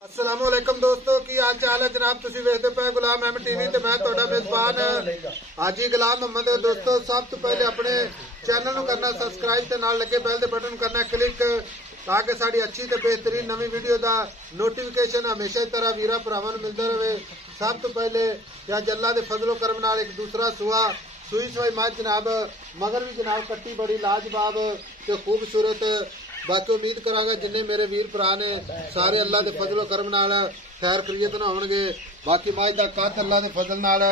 अस्सलामुअलैकुम दोस्तों की हाल चाल है जनाब। तुसी वेखदे पे गुलाम अहमद टीवी ते मैं तुहाडा मेजबान हाजी गुलाम मोहम्मद। दोस्तों सब तो पहले अपने चैनल नूं करना सबसक्राइब ते नाल लगे बैल दे बटन करना क्लिक ताकि साडी अच्छी ते बेहतरीन नवी वीडियो दा नोटिफिकेशन हमेशा की तरह वीरा भरावां नूं मिलदा रहे। सब तो पहले या जल्ला दे फजलो करम नाल एक दूसरा सूई सवाई मझ जनाब मगर भी जनाब कट्टी बड़ी लाजवाब ते खूबसूरत। बाकी उम्मीद करांगा जिन्ने मेरे वीर भरा ने सारे अल्लाह के फजलो करम नाल खैर खरीयत ना होणगे। बाकी मझ दा कद अल्लाह के फजल नाल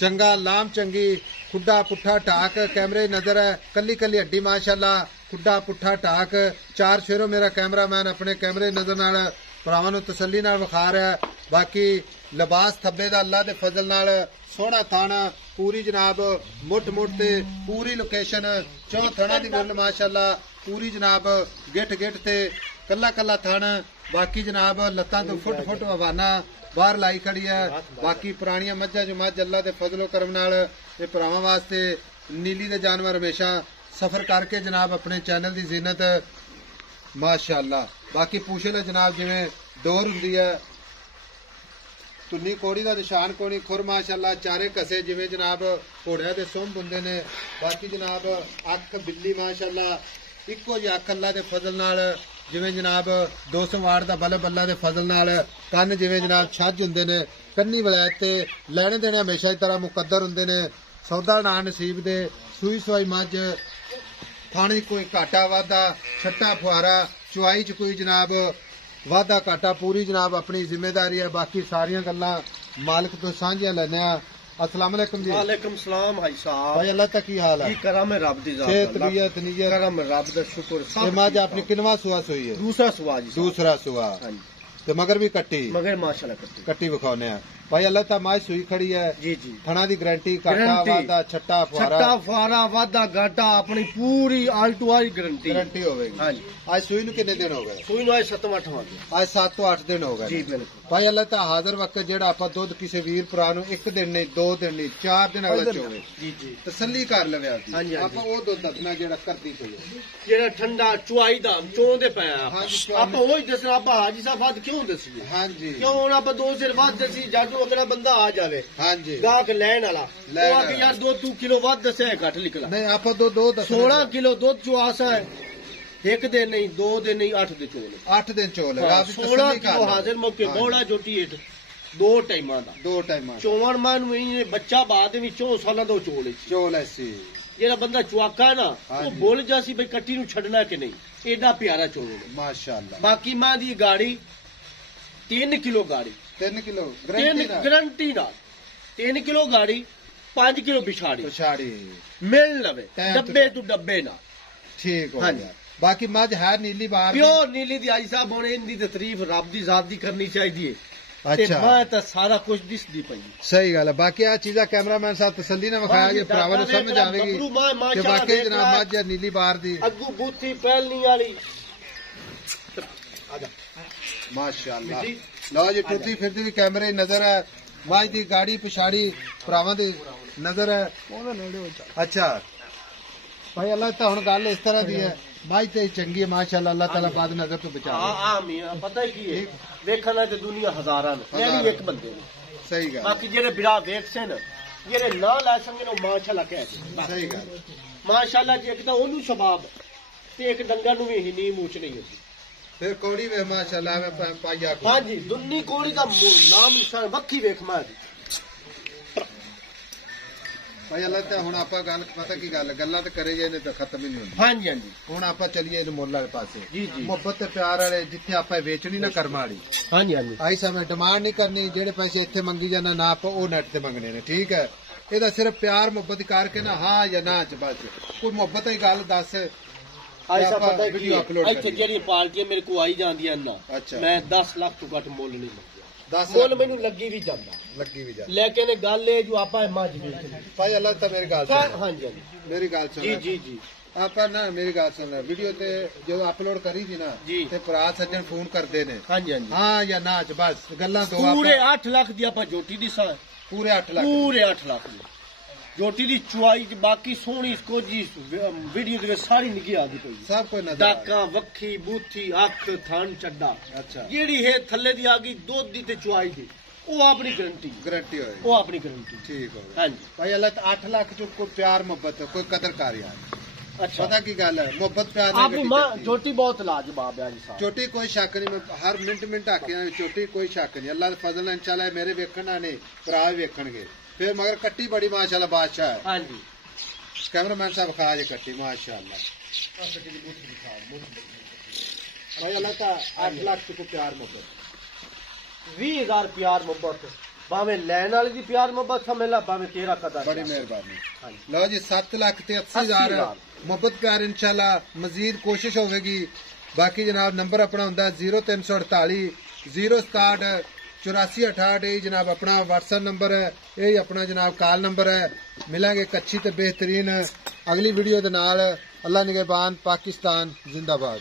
चंगा लाम चंगी खुड्डा पुट्ठा टाक कैमरे नजर है कली कली हड्डी माशाअल्लाह खुड्डा पुट्ठा टाक चार शेरों मेरा कैमरामैन अपने कैमरे नजर नाल भरावां नूं तसल्ली नाल विखा रहा है। बाकी लिबास थब्बे दा अल्लाह के फजल नाल सोहना थाना पूरी जनाब मुठ ते पूरी लोकेशन चौं थणा दी गुल माशाअल्लाह पूरी जनाब गिठ ते कला कला थण। बाकी जनाब लत्तां तो फुट फुट हवाना बाहर लाई खड़ी है। बाकी पुरानियां मज्झां जो मझ अल्लाह दे फजलो करम नाल ते भरावां वास्ते नीली दे जानवर हमेशा सफर करके जनाब अपने चैनल दी जीनत माशाअल्लाह। बाकी पूछे जनाब जिवें डोर हुंदी है तुन्नी कोड़ी का निशान कोनी खुर माशाअल्लाह चारे कसे जिवें जनाब घोड़ियां दे सुंभ हुंदे ने। बाकी जनाब अख बिल्ली माशाअल्लाह इक्को जी अख अल्लाह दे फजल नाल जिवें जनाब 200 वाट दा बल्ब अल्लाह दे फजल नाल कन्न जिवें जनाब छज हुंदे ने कन्नी वलैत ते लैणे देने हमेशा की तरह मुकद्दर हुंदे ने। सौदा ना नसीब दे सूई सवाई मझ थाने कोई घाटा वाधा छट्टा फुहारा चुआई च कोई जनाब वाधा घाटा पूरी जनाब अपनी जिम्मेदारी है। बाकी सारियां गल्लां मालिक तो सांझियां लैने। अस्सलाम वालेकुम जी। वालेकुम सलाम भाई साहब। भाई अल्लाह तक की हाल है? की करम है रब दी जात सेहत तबीयत नीयत करम है रब दा शुक्र सब। मज अपनी किनवा सुआ सोई है? दूसरा सुआ जी। दूसरा सुआ तो मगर भी कट्टी मगर माशाल्लाह कट्टी विखाने भाई अल्लाह ता मज सुई खड़ी है जी जी थना दी गारंटी घाटा वाधा छट्टा फुहारा वाधा घाटा अपनी पूरी आल टू आल गारंटी होगी। हाँ जी। आज सुई नूं कितने दिन हो गए? सुई नूं आज 7-8 आज 7 तो 8 दिन हो गए जी बिल्कुल। भाई अल्लाह ता हाजिर वक्त जेड़ा आपां दुध किसी वीर भरा नूं 1 दिन नहीं 2 दिन नहीं 4 दिन अगला चोवे जी जी तसल्ली कर लवे आपदी। हां जी आपां ओ दुध दसना जेड़ा करदी पई है जेड़ा ठंडा चुआई दा चोंदे पया आपां ओही दसना। आपां हाजी साहब बात क्यों दसी? हां जी क्यों हुण आपां 2 सिर बाद दसी जादू अगला बंदा आ जावे। हां जी गाहक लैण वाला ओ आके यार 2 किलो वध दसे घट निकला नहीं आपां 2 16 किलो दूध चुआसा है 1 दिन नहीं 2 दिन नहीं 8 दिन चोल 8 दिन चोल 16 किलो हाजिर मौके बौड़ा जोटी 2 टाइमां दा 2 टाइमां चोवन मन में बच्चा बाद में 4 साल दा चोल ऐसी जेड़ा बंदा चुआका है ना वो बोल जासी भाई कट्टी नूं छड़ना कि नहीं एडा प्यारा चोल माशाअल्लाह। बाकी मां दी गाड़ी 3 किलो गाड़ी 3 किलो गारंटी नाल 3 किलो गाड़ी 5 किलो पिछाड़ी मिल लवे डब्बे तू डब्बे ना ठीक हो गया। बाकी मझ है नीली बार प्योर नीली दी आई साहब हुण इनदी ते तारीफ रब दी जात दी करनी चाहिए। अच्छा मैं तो सारा कुछ दिसदी पई सही गल है। बाकी आ चीज़ा कैमरामैन साहब तसल्ली ना विखाया जे भरावां नूं समझ आवेगी कि बाकी जनाब मझ नीली बार दी अग्गू बूथी पहलनी वाली माशाअल्लाह। लो जी टुरदी फिरदी भी कैमरे नजर है मझ दी गाड़ी पिछाड़ी भरावां दी नजर है। अच्छा भाई अल्लाह ता हुण गल इस तरह दी है मझ ते चंगी है माशाअल्लाह अल्लाह ताला बाद नजर तो बचा आमीन। पता है की है देखना ते दुनिया हजारां ने मैं एक बंदे ने सही गल। बाकी जेड़े बिरा देख से न जेड़े ना ला संगे नो माशाअल्लाह कह सही गल माशाअल्लाह जे एक ता ओनू सबाब ते एक डंगा नु भी हिनी मूछ नहीं होती फिर कोड़ी वे माशाअल्लाह में पाया। हां जी दुन्नी कोड़ी दा नाम निशान वक्की वेख मार भाई अल्लाह ते हुण आपां गल पता की गल गल्लां ते करे जे ने ते खत्म ही नहीं होंदी। हां जी हां जी हुण आपां चलिए इन मुੱਲ वाले पासे जी जी मोहब्बत ते प्यार वाले जिथे आपां बेचनी ना कर्म वाली। हां जी हां जी आई समय डिमांड नहीं करनी जेड़े पैसे इत्थे मंगी जाना ना आपां ओ नेट ते मंगने ने ठीक है। एदा सिर्फ प्यार मोहब्बत करके ना हां या ना च बस कोई मोहब्बत दी गल दस आई सा पता है वीडियो अपलोड इत्थे जेड़ी पार्टियां मेरे को आई जांदियां ना मैं 10 लाख तो घट मुੱਲ नहीं मंगदा मुੱਲ मैनू लगी भी जांदा लेकिन गल है जो आपा मझ भाई अल्लाह ता मेरी गल हां जी मेरी गल सुन जी जी जी आपा ना मेरी गल सुन वीडियो ते जो अपलोड करी थी ना ते भरा सज्जन फोन करदे ने हां जी हां या ना बस गल्लां तो पूरे 8 लाख दी आपा जोटी दी सा पूरे 8 लाख जोटी दी चुआई बाकी सोहनी कोजी वीडियो दे सारी निकी आ गई सब कोई नजर डाका वक्खी बूथी अख थान चड्डा अच्छा जेड़ी है थल्ले दी आ गई दूध दी ते चुआई दी वो अपनी गारंटी होए वो अपनी गारंटी ठीक हो हां जी भाई अल्लाह 8 लाख जो कोई प्यार मोहब्बत कोई कदर कर यार अच्छा पता की गल है मोहब्बत प्यार आपकी मां चोटी बहुत लाजवाब है जी साहब चोटी कोई शक नहीं हर मिनट आके चोटी कोई शक नहीं अल्लाह दे फजल नाल इंशाल्लाह मेरे वेखना ने भरा वेखणगे फिर मगर कट्टी बड़ी माशाल्लाह बादशाह है हां जी कैमरामैन साहब खा जी कट्टी माशाल्लाह भाई अल्लाह का 8 लाख को प्यार मोहब्बत 20,000 प्यार मोहब्बत भावे लैन वाले दी प्यार मोहब्बत समझ ला भावे तेरा कदर बड़ी मेहरबानी लो जी 7,80,000 मोहब्बत प्यार इंशाल्लाह मजीद कोशिश होगी बाकी जनाब नंबर अपना हुंदा 0348 067 8468 यही जनाब अपना व्हाट्सएप नंबर है यही अपना जनाब कॉल नंबर है मिलेंगे एक अच्छी ते बेहतरीन अगली वीडियो दे नाल अल्लाह निगहबान पाकिस्तान जिंदाबाद।